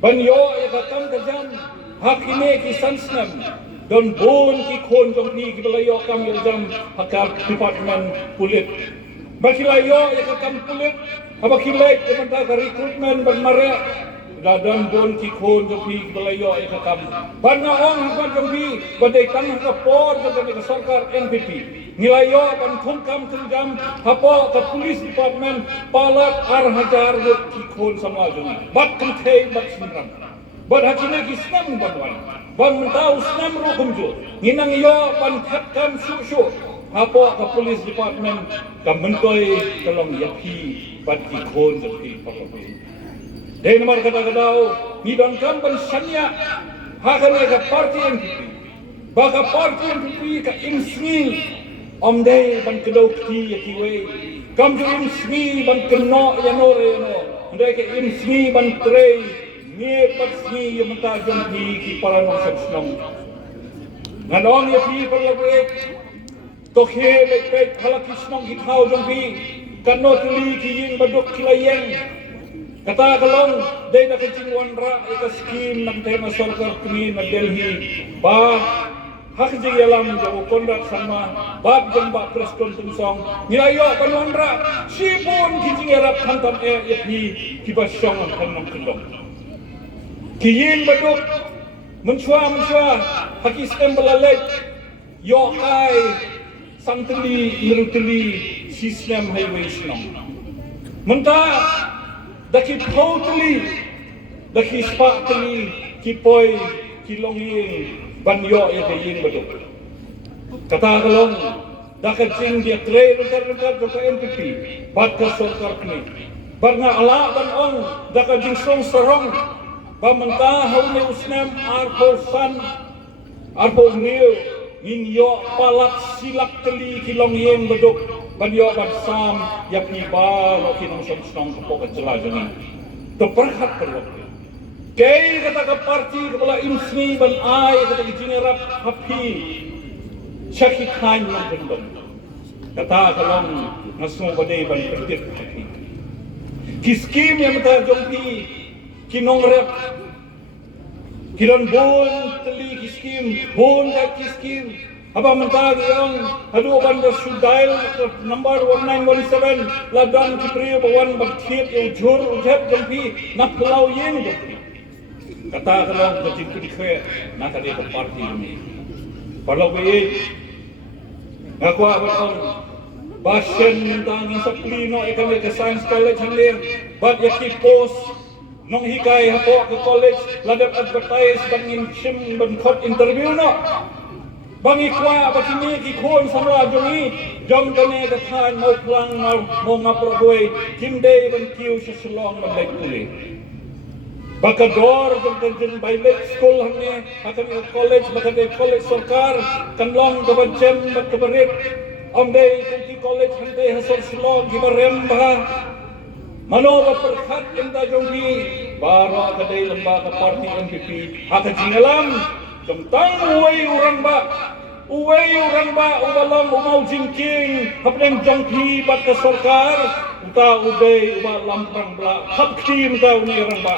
banyo ya katam kajam hakine ki sansnam don bon ki khon jong ni ki balayo kam ya jam hakap department pulit bakilayo ya katam pulit abakilai kementerian recruitment bagmare dadan bon ki khon jong ni ki balayo ya katam banna ong hakwan jong ni badai tang ka por jong ni sarkar NPP nilayo ban thongkam tunjam hapo ka police department palat ar hajar ki khon sama jong bat kentei bat sinram bat hakine ki snam banwan ban mentau snam ro kumjo nginang yo ban khatkam su hapo ka police department ka mentoi tolong yapi bat ki khon jati pakai den mar kata-katau ni don kam ban sanya hakane ka parti NPP baka parti NPP ka imsni omdai ban kedau ki yakiwe kam jo imsni ban keno yanore no ndai ka imsni ban trei ni patsni yamta jompi ki parano sabsnam nganong yapi parlawe to khele pe halakisnong ki thau jompi kanno tuli ki yin baduk kilayeng kata kalong dai na kajing wanra eka scheme ng tema sarkar kami na Delhi ba hak jingialang jo kondak sama bab jamba press conference nilayo panwanra sipon ki jingiarap khantam yapi ki basyong kanong kendong kiyin baduk menshua hakis embalalek yokai sangteli meruteli sistem highway snong menta daki totally daki spatli kipoy kilonging banyo ya kayin baduk kata kalong dakajing dia trade rentar ke NPP bat ka sarkar kini barna ala ban ong dakajing song sarong pamenta haune usnam arpo niu in yo palat silak teli kilong yen beduk banyo bansam yapi ba lo kinong samsong ko kecelajan teperhat perlu kay kata ka parti kepala imsni ban ai kata jingiarap happy syaki khan ng bendong kata kalong nasmo badai ban pertit happy kiskim yang mata jompi kinong rep kilon bon teli kiskim bon dak kiskim apa mentagi yang hadu bandar sudail number 1917 ladan kipri bawan baktiet ujur ujab jompi nak pelau yen jompi kata kalau kecil kecil nak ada ke parti ini kalau be aku abang basen tentang saplino ekonomi ke science college halir bat yakit post nong hikai hapo ke college ladap advertise bangin sim ban khot interview no bangi kwa bakini ki khon samra jongi jong kane ka than Mawphlang mo ngaproboy kimde ban kiu sa selong ban dai uli bakador jong kan bailek school hamne akan college college sarkar kanlong ka bancem bat kabarit omde ki college hande hasol selong ki baremba mano perkhat inda jongki baro kadai lemba ka parti NPP akan jingalang tentang uway orang ba ubalong umau jingking hapneng jongki bat ka sarkar uta uday uba lamprang bla hapkim ta uni orang ba